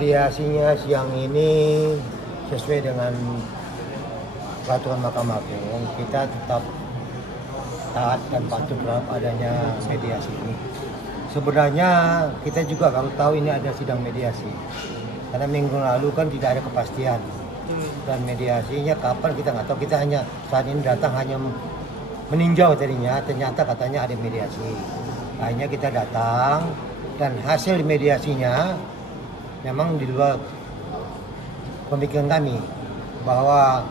Mediasinya siang ini sesuai dengan peraturan Mahkamah Agung, kita tetap taat dan patuh terhadap adanya mediasi ini. Sebenarnya kita juga baru tahu ini ada sidang mediasi, karena minggu lalu kan tidak ada kepastian. Dan mediasinya kapan kita nggak tahu, kita hanya saat ini datang hanya meninjau tadinya, ternyata katanya ada mediasi. Akhirnya kita datang dan hasil mediasinya memang di luar pemikiran kami, bahwa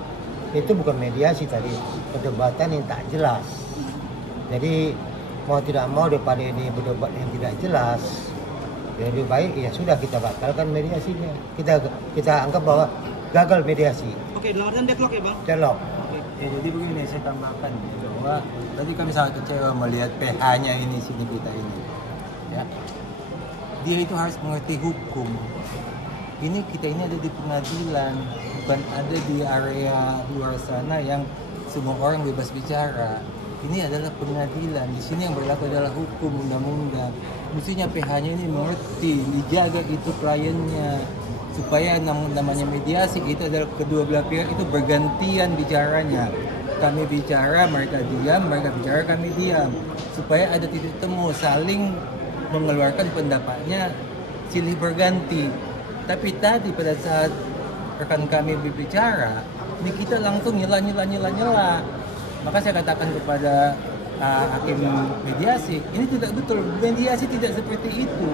itu bukan mediasi tadi, perdebatan yang tak jelas. Jadi mau tidak mau daripada ini berdebat yang tidak jelas, lebih baik ya sudah kita batalkan mediasinya. Kita anggap bahwa gagal mediasi. Oke, dalam artian deadlock ya Bang? Deadlock. Ya, jadi begini saya tambahkan bahwa tadi kami sangat kecewa melihat PH-nya ini sini kita ini. Ya. Dia itu harus mengerti hukum. Ini kita ini ada di pengadilan, bukan ada di area luar sana yang semua orang bebas bicara. Ini adalah pengadilan. Di sini yang berlaku adalah hukum, undang-undang. Mestinya PH-nya ini mengerti, dijaga itu kliennya, supaya namanya mediasi itu adalah kedua belah pihak itu bergantian bicaranya. Kami bicara, mereka diam, mereka bicara, kami diam, supaya ada titik temu, saling mengeluarkan pendapatnya silih berganti. Tapi tadi pada saat rekan kami berbicara, ini kita langsung nyela. Maka saya katakan kepada hakim mediasi, ini tidak betul. Mediasi tidak seperti itu.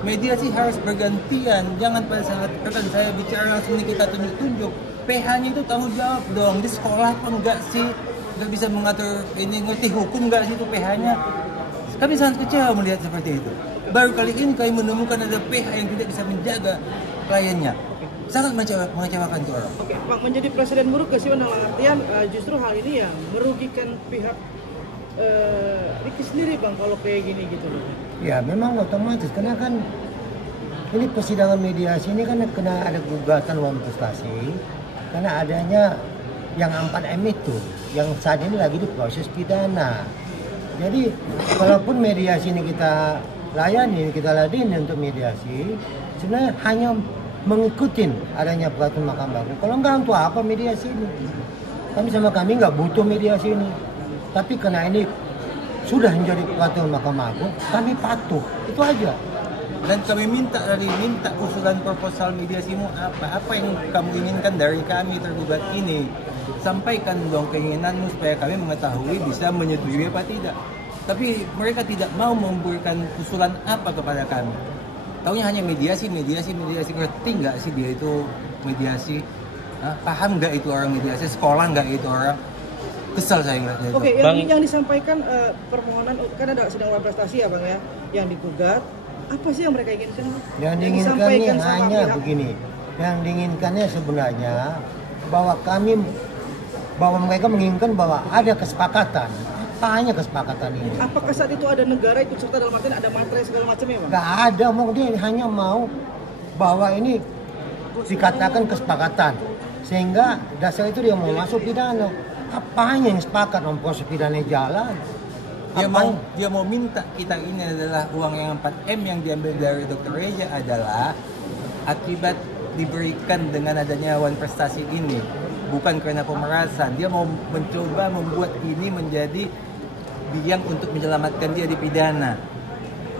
Mediasi harus bergantian. Jangan pada saat rekan saya bicara langsung ini kita tunjuk-tunjuk. PH-nya itu tanggung jawab dong. Di sekolah apa enggak sih? Enggak bisa mengatur ini, ngerti hukum enggak sih itu PH-nya? Kami sangat kecewa melihat seperti itu. Baru kali ini kami menemukan ada PH yang tidak bisa menjaga kliennya. Sangat mengecewakan itu orang. Oke, Pak, menjadi presiden buruk gak sih dalam artian justru hal ini ya merugikan pihak Ricky sendiri Bang kalau kayak gini gitu loh. Ya memang otomatis, karena kan ini persidangan mediasi ini kan kena ada gugatan uang prestasi karena adanya yang 4M itu yang saat ini lagi diproses pidana. Jadi walaupun mediasi ini kita layani, kita ladeni untuk mediasi, sebenarnya hanya mengikuti adanya peraturan Mahkamah Agung. Kalau enggak, untuk apa mediasi ini? Kami nggak butuh mediasi ini. Tapi karena ini sudah menjadi peraturan Mahkamah Agung, kami patuh. Itu aja. Dan kami minta usulan proposal mediasimu apa yang kamu inginkan dari kami tergugat ini. Sampaikan dong keinginanmu supaya kami mengetahui bisa menyetujui apa tidak. Tapi mereka tidak mau memberikan usulan apa kepada kami. Taunya hanya mediasi. Ngerti nggak sih dia itu mediasi? Paham nggak itu orang mediasi? Sekolah nggak itu orang? Kesal saya ngeliatnya itu. Oke, yang disampaikan permohonan kan ada sidang uang prestasi ya Bang ya, yang digugat. Apa sih yang mereka inginkan? Yang diinginkannya hanya begini. Yang diinginkannya sebenarnya bahwa mereka menginginkan bahwa ada kesepakatan. Apa hanya kesepakatan ini? Apakah saat itu ada negara ikut serta dalam artian ada materai segala macam ya Bang? Nggak ada, dia hanya mau bahwa ini dikatakan kesepakatan. Sehingga dasar itu dia mau masuk pidana. Apanya yang sepakat om proses pidana jalan? Dia mau minta kita ini adalah uang yang 4M yang diambil dari Dr. Reja adalah akibat diberikan dengan adanya wan prestasi ini, bukan karena pemerasan. Dia mau mencoba membuat ini menjadi biang untuk menyelamatkan dia di pidana.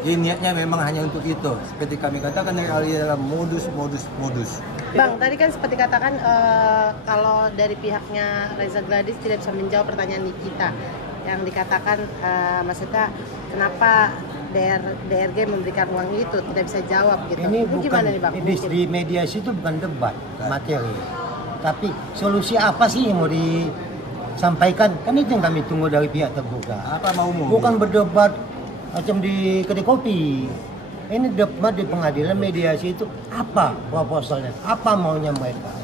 Jadi niatnya memang hanya untuk itu. Seperti kami katakan dari awal adalah modus. Bang, tadi kan seperti katakan kalau dari pihaknya Reza Gladys tidak bisa menjawab pertanyaan Nikita yang dikatakan maksudnya kenapa DRG memberikan uang itu tidak bisa jawab gitu. Ini bukan gimana nih Bang? di mediasi itu bukan debat materi, tapi solusi apa sih yang mau disampaikan? Kan itu yang kami tunggu dari pihak tergugat. Apa maumu? Bukan berdebat macam di kedai kopi. Ini debat di pengadilan. Mediasi itu apa proposalnya? Apa maunya mereka?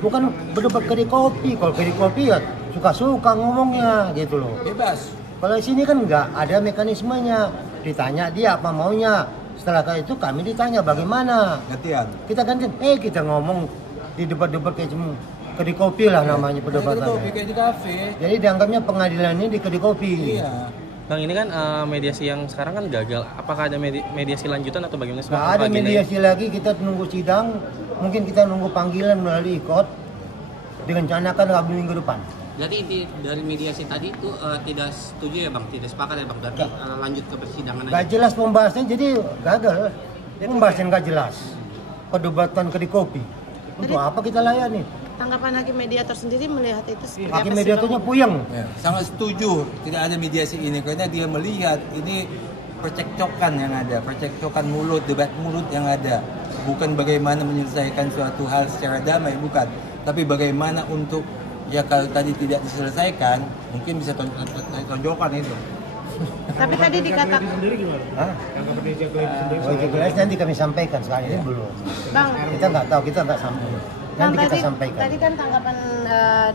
Bukan berdebat kedai kopi. Kalau kedai kopi ya suka-suka ngomongnya gitu loh. Bebas. Kalau di sini kan nggak ada mekanismenya. Ditanya dia apa maunya. Setelah itu kami ditanya bagaimana. Gantian. Kita gantian. Kita ngomong di debat-debat kayak cuma kedai kopi lah namanya perdebatannya. Kedai kopi kayak di kafe. Jadi dianggapnya pengadilan ini di kedai kopi. Iya. Bang, ini kan mediasi yang sekarang kan gagal. Apakah ada mediasi lanjutan atau bagaimana? Nggak ada mediasi lagi, kita nunggu sidang. Mungkin kita nunggu panggilan melalui ikot. Direncanakan Rabu minggu depan. Jadi inti dari mediasi tadi itu tidak setuju ya Bang, tidak sepakat ya Bang, berarti lanjut ke persidangan aja. Gak jelas pembahasannya, jadi gagal. Pembahasan gak jelas. Perdebatan kedai kopi. Untuk apa kita layani? Tanggapan hakim mediator sendiri melihat itu seperti Hakim apa sih, mediatornya Bang? puyeng. Ya, sangat setuju tidak ada mediasi ini karena dia melihat ini percekcokan yang ada, percekcokan mulut, debat mulut yang ada. Bukan bagaimana menyelesaikan suatu hal secara damai, bukan. Tapi bagaimana untuk, ya kalau tadi tidak diselesaikan, mungkin bisa tonjokan itu. Tapi tadi dikatakan, Hah? Nanti kami sampaikan, sekarang ini belum. Bang, Kita nggak tahu, kita nggak sampai. Bang, Nanti kita sampaikan. tadi kan tanggapan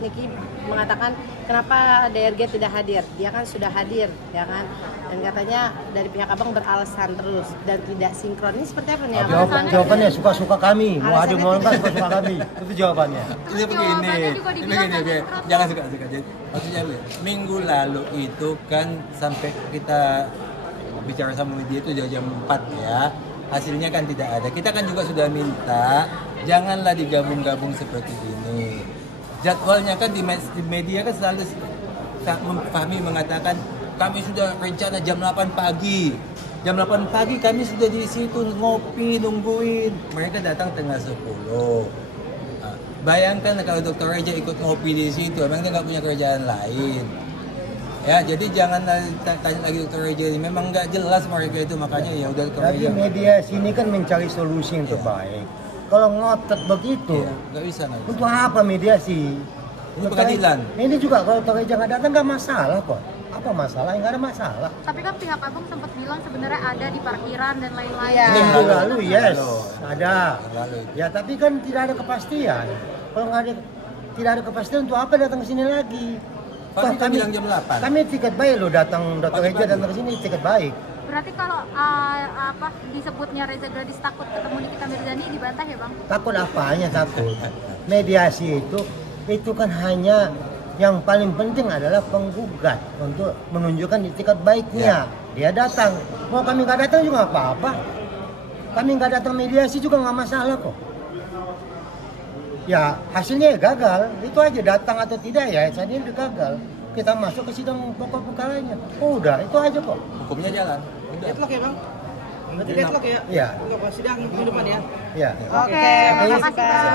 Niki mengatakan kenapa DRG tidak hadir? Dia kan sudah hadir, ya kan? Dan katanya dari pihak abang beralasan terus dan tidak sinkron. Ini seperti apa nih? Abang? Jawabannya suka-suka kami. Mau hadir mau Alasannya enggak suka-suka kami. Itu jawabannya. Ini begini, jangan suka-suka. Maksudnya minggu lalu itu kan sampai kita bicara sama media itu jam 4 ya. Hasilnya kan tidak ada. Kita kan juga sudah minta janganlah digabung-gabung seperti ini. Jadwalnya kan di media kan selalu Fahmi mengatakan kami sudah rencana jam 8 pagi. Jam 8 pagi kami sudah di situ ngopi, nungguin. Mereka datang tengah 10. Nah, bayangkan kalau Dr. Reja ikut ngopi di situ, emang dia nggak punya kerjaan lain. Ya, jadi jangan tanya lagi Dr. Reja ini. Memang nggak jelas mereka itu, makanya ya udah Dr. Tapi Reja. mediasi ini kan mencari solusi yang terbaik. Kalau ngotot begitu, Nggak bisa. untuk apa mediasi? Ini pengadilan. Ini juga kalau Dr. Reja nggak datang nggak masalah kok. Apa masalah? Nggak ada masalah. Tapi kan pihak abang sempat bilang sebenarnya ada di parkiran dan lain-lain. Iya. Minggu lalu yes, Lalu. ada. Lalu. Ya tapi kan tidak ada kepastian. Kalau tidak ada kepastian untuk apa datang ke sini lagi? Fahmi kan bilang jam 8. Kami tiket baik loh datang Dr. Reja datang ke sini tiket baik. Berarti kalau disebutnya Reza Gladys takut ketemu Nikita Mirzani dibantah ya Bang? Takut apanya takut? Mediasi itu kan hanya yang paling penting adalah penggugat untuk menunjukkan itikat baiknya. Dia datang, mau kami nggak datang juga nggak apa-apa. Kami nggak datang mediasi juga nggak masalah kok. Ya hasilnya gagal, itu aja datang atau tidak ya, saat ini gagal. Kita masuk ke sidang pokok perkaranya. Oh, udah, itu aja kok. Hukumnya jalan. Udah. Deadlock ya Bang? Berarti deadlock ya? Iya. Enggak pas sidang minggu depan ya? Ya. Oke, makasih Bang.